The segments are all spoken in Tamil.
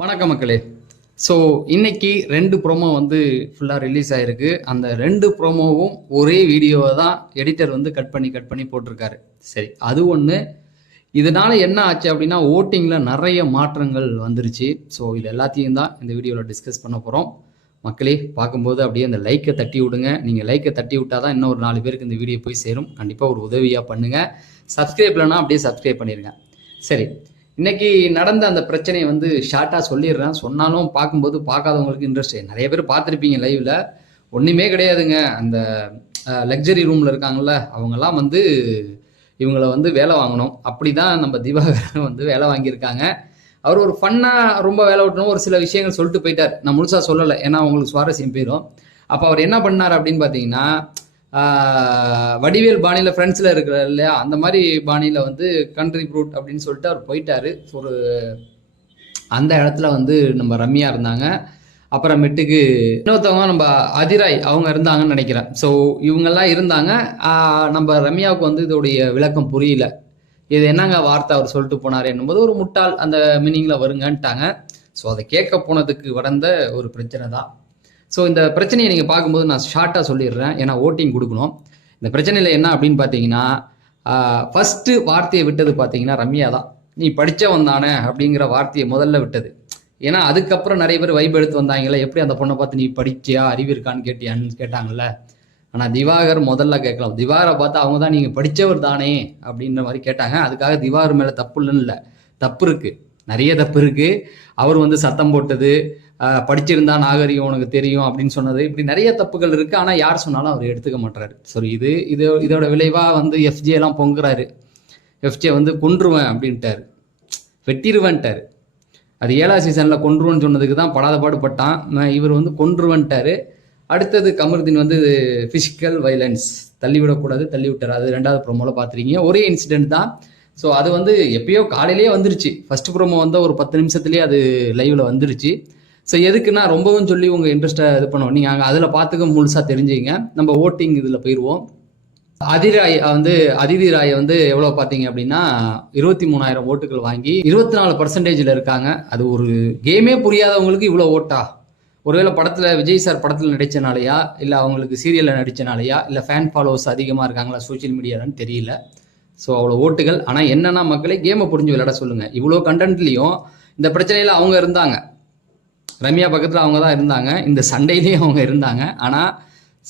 வணக்கம் மக்களே. ஸோ இன்னைக்கு ரெண்டு ப்ரோமோ வந்து ஃபுல்லாக ரிலீஸ் ஆயிருக்கு. அந்த ரெண்டு ப்ரோமோவும் ஒரே வீடியோவை தான் எடிட்டர் வந்து கட் பண்ணி கட் பண்ணி போட்டிருக்காரு. சரி அது ஒன்று இதனால என்ன ஆச்சு அப்படின்னா ஓட்டிங்கில் நிறைய மாற்றங்கள் வந்துருச்சு. ஸோ இது எல்லாத்தையும் தான் இந்த வீடியோவில் டிஸ்கஸ் பண்ண போகிறோம் மக்களே பார்க்கும்போது அப்படியே அந்த லைக்கை தட்டி விடுங்க. நீங்கள் லைக்கை தட்டி விட்டால் தான் இன்னும் ஒரு நாலு பேருக்கு இந்த வீடியோ போய் சேரும். கண்டிப்பாக ஒரு உதவியாக பண்ணுங்கள் சப்ஸ்கிரைப் இல்லைனா அப்படியே சப்ஸ்கிரைப் பண்ணிடுங்க சரி இன்னைக்கு நடந்த அந்த பிரச்சனையை வந்து ஷார்ட்டாக சொல்லிடுறேன். சொன்னாலும் பார்க்கும்போது பார்க்காதவங்களுக்கு இன்ட்ரெஸ்ட் நிறைய பேர் பார்த்துருப்பீங்க லைவ்ல ஒன்றுமே கிடையாதுங்க. அந்த லக்ஸரி ரூமில் இருக்காங்கல்ல அவங்கெல்லாம் வந்து இவங்கள வந்து வேலை வாங்கணும். அப்படி தான் நம்ம திவாகரன் வந்து வேலை வாங்கியிருக்காங்க. அவர் ஒரு ஃபன்னாக ரொம்ப வேலை விட்டணும் ஒரு சில விஷயங்கள் சொல்லிட்டு போயிட்டார். நான் முழுசாக சொல்லலை. ஏன்னா அவங்களுக்கு சுவாரஸ்யம் போயிடும் அப்போ அவர் என்ன பண்ணார் அப்படின்னு பார்த்தீங்கன்னா வடிவேல் பாணியில் ஃப்ரெண்ட்ஸில் இருக்கிறார் இல்லையா? அந்த மாதிரி பாணியில் வந்து கண்ட்ரி ப்ரூட் அப்படின்னு சொல்லிட்டு அவர் போயிட்டாரு. ஒரு அந்த இடத்துல வந்து நம்ம ரம்யா இருந்தாங்க. அப்புறமேட்டுக்கு இன்னொருத்தவங்க நம்ம அதிராய் அவங்க இருந்தாங்கன்னு நினைக்கிறேன். ஸோ இவங்கெல்லாம் இருந்தாங்க. நம்ம ரம்யாவுக்கு வந்து இதோடைய விளக்கம் புரியல. இது என்னங்க வார்த்தை அவர் சொல்லிட்டு போனார் என்னும்போது ஒரு முட்டாள் அந்த மீனிங்கில் வருங்கன்ட்டாங்க. ஸோ அதை கேட்க போனதுக்கு வளர்ந்த ஒரு பிரச்சனை தான். ஸோ இந்த பிரச்சனையை நீங்கள் பார்க்கும்போது நான் ஷார்ட்டாக சொல்லிடுறேன். ஏன்னா ஓட்டிங் கொடுக்கணும். இந்த பிரச்சனையில் என்ன அப்படின்னு பார்த்தீங்கன்னா ஃபஸ்ட்டு வார்த்தையை விட்டது பார்த்தீங்கன்னா ரம்யா தான். நீ படித்தவன் தானே அப்படிங்கிற வார்த்தையை முதல்ல விட்டது. ஏன்னா அதுக்கப்புறம் நிறைய பேர் வைப் எடுத்து வந்தாங்களே எப்படி அந்த பொண்ணை பார்த்து நீ படிச்சியா அறிவு இருக்கான்னு கேட்டியான்னு கேட்டாங்கல்ல. ஆனால் திவாகர் முதல்ல கேட்கலாம். திவாகரை பார்த்து அவங்க தான் நீங்கள் படித்தவர் தானே அப்படின்ற மாதிரி கேட்டாங்க. அதுக்காக திவாகர் மேலே தப்பு இல்லைன்னு இல்லை. தப்பு இருக்குது நிறைய தப்பு இருக்குது அவர் வந்து சத்தம் போட்டது. படிச்சிருந்தா நாகரிகம் உனக்கு தெரியும் அப்படின்னு சொன்னது. இப்படி நிறைய தப்புகள் இருக்கு. ஆனா யார் சொன்னாலும் அவர் எடுத்துக்க மாட்டாரு சரி இது இது இதோட விளைவா வந்து எஃப்ஜே எல்லாம் பொங்குறாரு. எஃப்ஜே வந்து கொன்றுவேன் அப்படின்ட்டாரு. வெட்டிடுவேன்ட்டாரு அது ஏழாம் சீசன்ல கொன்றுவன் சொன்னதுக்கு தான் படாத பாடுபட்டான். இவர் வந்து கொன்றுவன்ட்டாரு அடுத்தது கமருதீன் வந்து ஃபிசிக்கல் வைலன்ஸ் தள்ளிவிடக்கூடாது தள்ளி விட்டார் அது ரெண்டாவது ப்ரொமோல பார்த்துருக்கீங்க ஒரே இன்சிடென்ட் தான். ஸோ அது வந்து எப்பயோ காலையிலேயே வந்துருச்சு. ஃபர்ஸ்ட் ப்ரோமோ வந்த ஒரு பத்து நிமிஷத்துலேயே அது லைவ்ல வந்துருச்சு. ஸோ எதுக்குன்னா ரொம்பவும் சொல்லி உங்கள் இன்ட்ரெஸ்ட்டை இது பண்ணுவோம். நீங்கள் அங்கே அதில் பார்த்துக்க முழுசாக தெரிஞ்சுங்க. நம்ம ஓட்டிங் இதில் போயிடுவோம் அதிராய் வந்து அதிதி ராய் வந்து எவ்வளோ பார்த்தீங்க அப்படின்னா இருபத்தி மூணாயிரம் ஓட்டுகள் வாங்கி இருபத்தி நாலு பர்சன்டேஜில் இருக்காங்க. அது ஒரு கேமே புரியாதவங்களுக்கு இவ்வளோ ஓட்டா? ஒருவேளை படத்தில் விஜய் சார் படத்தில் நடித்தனாலையா இல்லை அவங்களுக்கு சீரியலில் நடித்தனாலையா இல்லை ஃபேன் ஃபாலோவர்ஸ் அதிகமாக இருக்காங்களா சோஷியல் மீடியாலன்னு தெரியல. ஸோ அவ்வளோ ஓட்டுகள். ஆனால் என்னென்னா மக்களே கேமை புரிஞ்சு விளையாட சொல்லுங்கள் இவ்வளோ கண்டென்ட்லேயும் இந்த பிரச்சனையில் அவங்க இருந்தாங்க. ரம்யா பக்கத்தில் அவங்க தான் இருந்தாங்க. இந்த சண்டையிலேயும் அவங்க இருந்தாங்க. ஆனால்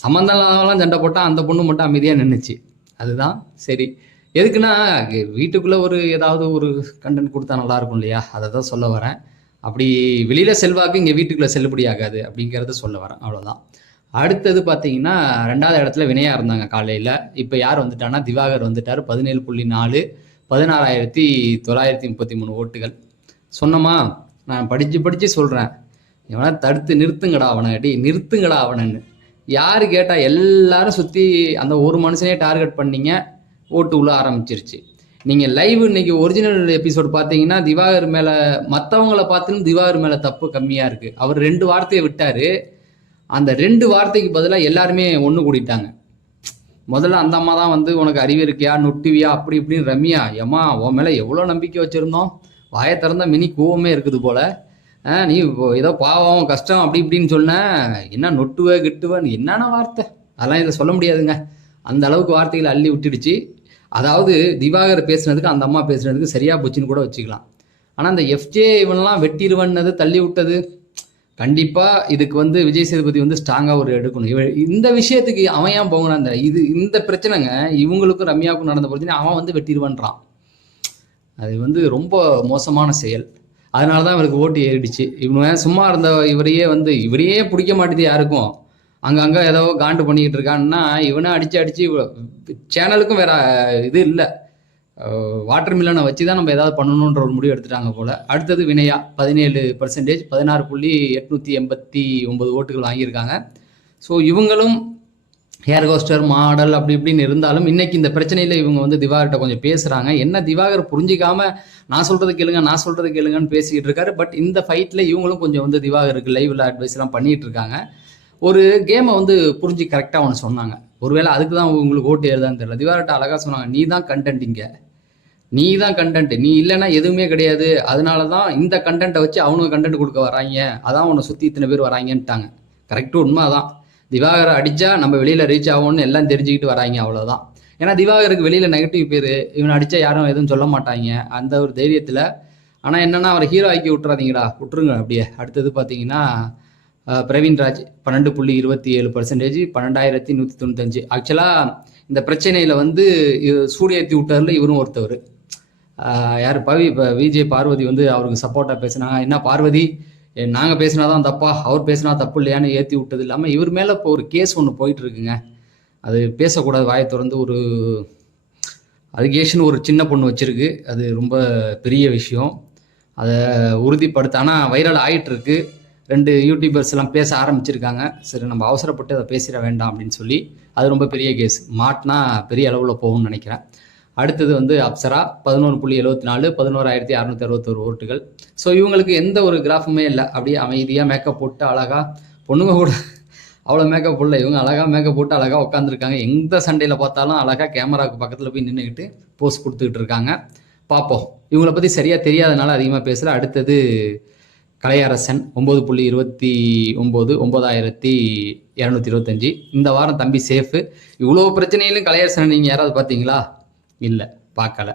சம்மந்தம் இல்லாதவங்களாம் சண்டை போட்டால் அந்த பொண்ணு மட்டும் அமைதியாக நின்றுச்சு அதுதான் சரி. எதுக்குன்னா வீட்டுக்குள்ளே ஒரு ஏதாவது ஒரு கண்டென்ட் கொடுத்தா நல்லாயிருக்கும் இல்லையா? அதை தான் சொல்ல வரேன். அப்படி வெளியில் செல்வாக்கு இங்கே வீட்டுக்குள்ளே செல்லுபடி ஆகாது அப்படிங்கிறத சொல்ல வரேன். அவ்வளோதான் அடுத்தது பார்த்தீங்கன்னா ரெண்டாவது இடத்துல வினயா இருந்தாங்க காலையில். இப்போ யார் வந்துட்டான்னா திவாகர் வந்துட்டார். பதினேழு புள்ளி நாலு பதினாறாயிரத்தி தொள்ளாயிரத்தி முப்பத்தி மூணு ஓட்டுகள். சொன்னமா? நான் படித்து படித்து சொல்கிறேன் இவனை தடுத்து நிறுத்துங்கடா அவனை டி நிறுத்துங்கடா அவனன்னு. யார் கேட்டால் எல்லாரும் சுற்றி அந்த ஒரு மனுஷனே டார்கெட் பண்ணீங்க ஓட்டு உள்ள ஆரம்பிச்சிருச்சு. நீங்கள் லைவ் இன்னைக்கு ஒரிஜினல் எபிசோட் பார்த்தீங்கன்னா திவாகர் மேலே மற்றவங்கள பார்த்துன்னு திவாகர் மேலே தப்பு கம்மியாக இருக்குது அவர் ரெண்டு வார்த்தையை விட்டார். அந்த ரெண்டு வார்த்தைக்கு பதிலாக எல்லாருமே ஒன்று கூடிட்டாங்க. முதல்ல அந்த அம்மா தான் வந்து உனக்கு அறிவு இருக்கியா? நொட்டுவியா? அப்படி இப்படின்னு ரம்யா ஏம்மா உன் மேலே எவ்வளோ நம்பிக்கை வச்சுருந்தோம்? வாயை திறந்த மினி கோவமே இருக்குது போல். நீ இப்போ ஏதோ பாவம் கஷ்டம் அப்படி இப்படின்னு சொன்ன என்ன நொட்டுவ கிட்டுவன்னு என்னென்ன வார்த்தை? அதெல்லாம் இதில் சொல்ல முடியாதுங்க. அந்த அளவுக்கு வார்த்தைகளை அள்ளி விட்டுடுச்சு. அதாவது திவாகர் பேசுனதுக்கு அந்த அம்மா பேசுனதுக்கு சரியா போச்சுன்னு கூட வச்சுக்கலாம். ஆனால் அந்த எஃப்ஜே இவன்லாம் வெட்டிடுவன்னது தள்ளி விட்டது. கண்டிப்பாக இதுக்கு வந்து விஜய் சேதுபதி வந்து ஸ்ட்ராங்காக ஒரு எடுக்கணும். இவ இந்த விஷயத்துக்கு அவன் ஏன் போகணும்? அந்த இது இந்த பிரச்சனைங்க இவங்களுக்கும் ரம்யாவுக்கும் நடந்த பிரச்சனை அவன் வந்து வெட்டிடுவான்றான். அது வந்து ரொம்ப மோசமான செயல். அதனால தான் இவருக்கு ஓட்டு ஏறிடுச்சு. இவங்க சும்மா இருந்த இவரையே வந்து இவரையே பிடிக்க மாட்டேது யாருக்கும். அங்கங்கே ஏதோ காண்டு பண்ணிக்கிட்டு இருக்கான்னா இவனை அடிச்சு அடித்து சேனலுக்கும் வேற இது இல்லை. வாட்டர் மில்லனை வச்சு தான் நம்ம ஏதாவது பண்ணணுன்ற ஒரு முடிவு எடுத்துட்டாங்க போல். அடுத்தது வினயா பதினேழு பர்சன்டேஜ் பதினாறு புள்ளி எட்நூற்றி எண்பத்தி ஒம்பது ஓட்டுகள் வாங்கியிருக்காங்க. ஸோ இவங்களும் ஹேர் கோஸ்டர் மாடல் அப்படி இப்படின்னு இருந்தாலும் இன்னைக்கு இந்த பிரச்சனையில இவங்க வந்து திவாகர்கிட்ட கொஞ்சம் பேசுறாங்க. என்ன திவாகர் புரிஞ்சிக்காம நான் சொல்றது கேளுங்க நான் சொல்றது கேளுங்கன்னு பேசிக்கிட்டு இருக்காரு. பட் இந்த ஃபைட்ல இவங்களும் கொஞ்சம் வந்து திவாகருக்கு லைவ்ல அட்வைஸ் எல்லாம் பண்ணிட்டு இருக்காங்க. ஒரு கேமை வந்து புரிஞ்சு கரெக்டாக ஒன்று சொன்னாங்க. ஒருவேளை அதுக்கு தான் உங்களுக்கு ஓட்டு எழுதான்னு தெரியல. திவார்கிட்ட அழகாக சொன்னாங்க நீ தான் கண்டென்ட் இங்கே. நீ தான் கண்டென்ட் நீ இல்லைன்னா எதுவுமே கிடையாது. அதனால தான் இந்த கண்டென்ட்டை வச்சு அவனுக்கு கண்டென்ட் கொடுக்க வராங்க அதான் உன்னை சுற்றி இத்தனை பேர் வராங்கன்ட்டாங்க கரெக்டு உண்மை தான் திவாகரை அடித்தா நம்ம வெளியில் ரீச் ஆகும்னு எல்லாம் தெரிஞ்சுக்கிட்டு வராங்க அவ்வளோதான் ஏன்னா திவாகருக்கு வெளியில் நெகட்டிவ் பேர் இவனை அடித்தா யாரும் எதுவும் சொல்ல மாட்டாங்க. அந்த ஒரு தைரியத்தில். ஆனால் என்னென்னா அவர் ஹீரோ ஆக்கி விட்டுறாதீங்கடா விட்ருங்க அப்படியே. அடுத்தது பார்த்தீங்கன்னா பிரவீன்ராஜ் பிரவீன் ராஜ் பன்னெண்டு புள்ளி இருபத்தி ஏழு பர்சன்டேஜ் பன்னெண்டாயிரத்தி நூற்றி தொண்ணூத்தஞ்சு. ஆக்சுவலாக இந்த பிரச்சனையில் வந்து சூடியத்தி சூடியேற்றி விட்டார்ல இவரும் ஒருத்தவர். யார் பவி இப்போ விஜய் பார்வதி வந்து அவருக்கு சப்போர்ட்டாக பேசினாங்க. என்ன பார்வதி? நாங்கள் பேசினா தான் தப்பா அவர் பேசினா தப்பு இல்லையான்னு ஏற்றி விட்டது இல்லாமல் இவர் மேலே இப்போ ஒரு கேஸ் ஒன்று போயிட்டு இருக்குங்க அது பேசக்கூடாது வாயை திறந்து ஒரு அலிகேஷன் ஒரு சின்ன பொண்ணு வச்சிருக்கு. அது ரொம்ப பெரிய விஷயம். அதை உறுதிப்படுத்த ஆனால் வைரல் ஆயிட்டு இருக்கு ரெண்டு யூடியூபர்ஸ் எல்லாம் பேச ஆரம்பிச்சிருக்காங்க. சரி நம்ம அவசரப்பட்டு அதை பேசிட வேண்டாம் அப்படின்னு சொல்லி அது ரொம்ப பெரிய கேஸ் மாட்டினா பெரிய அளவில் போகும்னு நினைக்கிறேன். அடுத்தது வந்து அப்சரா பதினோரு புள்ளி எழுபத்தி நாலு பதினோராயிரத்தி அறுநூத்தி அறுபத்தொரு ஓட்டுகள். ஸோ இவங்களுக்கு எந்த ஒரு கிராஃபுமே இல்லை. அப்படியே அமைதியாக மேக்கப் போட்டு அழகாக பொண்ணுங்க கூட அவ்வளோ மேக்கப் போடல. இவங்க அழகாக மேக்கப் போட்டு அழகாக உட்காந்துருக்காங்க எந்த சண்டையில் பார்த்தாலும் அழகாக கேமராவுக்கு பக்கத்தில் போய் நின்றுக்கிட்டு போஸ்ட் கொடுத்துக்கிட்டு இருக்காங்க. பார்ப்போம். இவங்கள பற்றி சரியாக தெரியாதனால அதிகமாக பேசல. அடுத்தது கலையரசன் ஒம்பது புள்ளி இருபத்தி ஒம்பது ஒம்பதாயிரத்தி இரநூத்தி இருபத்தஞ்சி. இந்த வாரம் தம்பி சேஃபு இவ்வளோ பிரச்சனையிலும் கலையரசனை நீங்கள் யாராவது பார்த்தீங்களா? இல்லை பார்க்கல.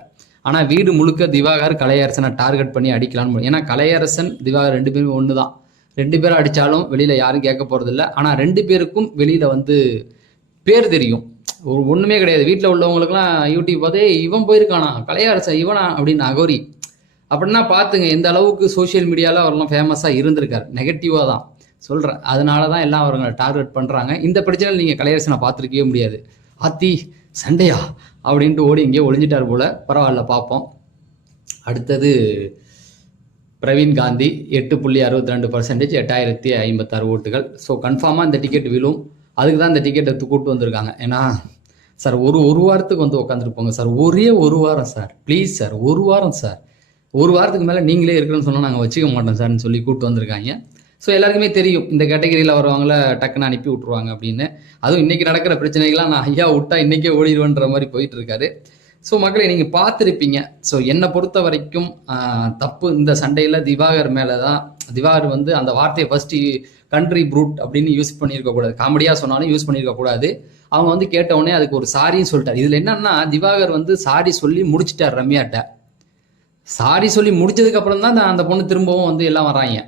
ஆனால் வீடு முழுக்க திவாகர் கலையரசனை டார்கெட் பண்ணி அடிக்கலான்னு ஏன்னா கலையரசன் திவாகர் ரெண்டு பேரும் ஒன்று தான் ரெண்டு பேரும் அடித்தாலும் வெளியில் யாரும் கேட்க போகிறதில்ல ஆனால் ரெண்டு பேருக்கும் வெளியில் வந்து பேர் தெரியும். ஒரு ஒன்றுமே கிடையாது. வீட்டில் உள்ளவங்களுக்குலாம் யூடியூப் பார்த்தே இவன் போயிருக்கானா? கலையரசன் இவனா? அப்படின்னு அகோரி. அப்படின்னா பார்த்துங்க எந்த அளவுக்கு சோஷியல் மீடியாவில் அவரெல்லாம் ஃபேமஸாக இருந்திருக்கார். நெகட்டிவாக தான். சொல்கிறேன் அதனால தான் எல்லாம் அவங்களை டார்கெட் பண்ணுறாங்க இந்த பிரச்சனையில் நீங்கள் கலையரசனை பார்த்துருக்கவே முடியாது. ஆத்தி சண்டையா? அப்படின்ட்டு ஓடி இங்கேயே ஒளிஞ்சிட்டார் போல. பரவாயில்ல பார்ப்போம். அடுத்தது பிரவீன் காந்தி எட்டு புள்ளி அறுபத்தி ரெண்டு பர்சன்டேஜ் எட்டாயிரத்தி ஐம்பத்தாறு ஓட்டுகள். ஸோ கன்ஃபார்மாக இந்த டிக்கெட் விழும். அதுக்கு தான் இந்த டிக்கெட்டை கூப்பிட்டு வந்திருக்காங்க. ஏன்னா சார் ஒரு ஒரு வாரத்துக்கு வந்து உட்காந்துருப்போங்க சார் ஒரே ஒரு வாரம் சார் ப்ளீஸ் சார் ஒரு வாரம் சார் ஒரு வாரத்துக்கு மேலே நீங்களே இருக்கணும்னு சொன்னால் நாங்கள் வச்சுக்க மாட்டோம் சார்னு சொல்லி கூப்பிட்டு வந்திருக்காங்க. ஸோ எல்லாருக்குமே தெரியும் இந்த கேட்டகரியில் வருவாங்கள டக்குன்னு அனுப்பி விட்ருவாங்க அப்படின்னு. அதுவும் இன்றைக்கி நடக்கிற பிரச்சனைகள்லாம் நான் ஐயா விட்டா இன்றைக்கே ஓடிடுவேன்ற மாதிரி போயிட்டு இருக்காரு ஸோ மக்களை நீங்கள் பார்த்துருப்பீங்க. ஸோ என்னை பொறுத்த வரைக்கும் தப்பு இந்த சண்டையில் திவாகர் மேலே தான் திவாகர் வந்து அந்த வார்த்தையை ஃபஸ்ட்டு கண்ட்ரி ப்ரூட் அப்படின்னு யூஸ் பண்ணியிருக்கக்கூடாது காமெடியாக சொன்னாலும் யூஸ் பண்ணியிருக்கக்கூடாது அவங்க வந்து கேட்டவுடனே அதுக்கு ஒரு சாரின்னு சொல்லிட்டார். இதில் என்னன்னா திவாகர் வந்து சாரி சொல்லி முடிச்சிட்டார் ரம்யாட்ட. சாரி சொல்லி முடிச்சதுக்கப்புறம் தான் அந்த பொண்ணு திரும்பவும் வந்து எல்லாம் வராங்க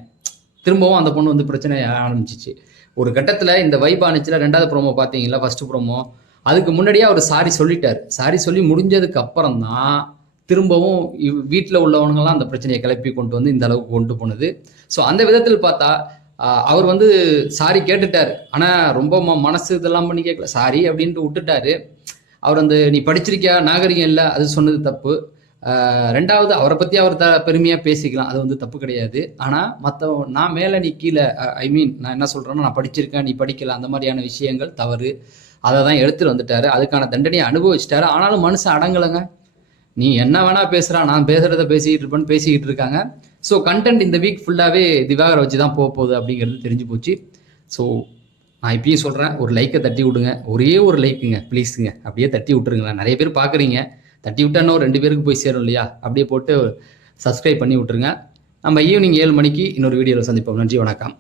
திரும்பவும் அந்த பொண்ணு வந்து பிரச்சனை ஆரம்பிச்சிச்சு. ஒரு கட்டத்தில் இந்த வைப் ஆனிச்சில் ரெண்டாவது ப்ரோமோ பார்த்தீங்களா ஃபர்ஸ்ட் ப்ரோமோ அதுக்கு முன்னாடியே அவர் சாரி சொல்லிட்டார். சாரி சொல்லி முடிஞ்சதுக்கு அப்புறம் தான் திரும்பவும் வீட்டில் உள்ளவங்கலாம் அந்த பிரச்சனையை கிளப்பி கொண்டு வந்து இந்த அளவுக்கு கொண்டு போனது. ஸோ அந்த விதத்தில் பார்த்தா அவர் வந்து சாரி கேட்டுட்டார். ஆனால் ரொம்ப ம- மனசு இதெல்லாம் பண்ணி கேட்கல சாரி அப்படின்ட்டு விட்டுட்டாரு. அவர் அந்த நீ படிச்சிருக்கியா? நாகரிகம் இல்லை. அது சொன்னது தப்பு. ரெண்டாவது அவரை பற்றி அவர் த பெருமையாக பேசிக்கலாம். அது வந்து தப்பு கிடையாது. ஆனால் மற்ற நான் மேலே நீ கீழே ஐ மீன் நான் என்ன சொல்கிறேன்னா நான் படிச்சிருக்கேன் நீ படிக்கல அந்த மாதிரியான விஷயங்கள் தவறு. அதை தான் எடுத்துட்டு வந்துட்டாரு. அதுக்கான தண்டனையை அனுபவிச்சிட்டாரு. ஆனாலும் மனுஷன் அடங்கலைங்க. நீ என்ன வேணா பேசுறா நான் பேசுறத பேசிக்கிட்டு இருப்பேன்னு பேசிக்கிட்டு இருக்காங்க. ஸோ கண்டென்ட் இந்த வீக் ஃபுல்லாகவே திவாகரை வச்சு தான் போக போகுது அப்படிங்கிறது தெரிஞ்சு போச்சு. ஸோ நான் இப்பயும் சொல்கிறேன் ஒரு லைக்கை தட்டி விடுங்க. ஒரே ஒரு லைக்குங்க ப்ளீஸுங்க அப்படியே தட்டி விட்டுருங்களேன். நிறைய பேர் பார்க்குறீங்க. தட்டி விட்டா இன்னும் ரெண்டு பேருக்கு போய் சேரும் இல்லையா? அப்படியே போட்டு சப்ஸ்கிரைப் பண்ணி விட்டுருங்க. நம்ம ஈவினிங் ஏழு மணிக்கு இன்னொரு வீடியோவில் சந்திப்போம். நன்றி வணக்கம்.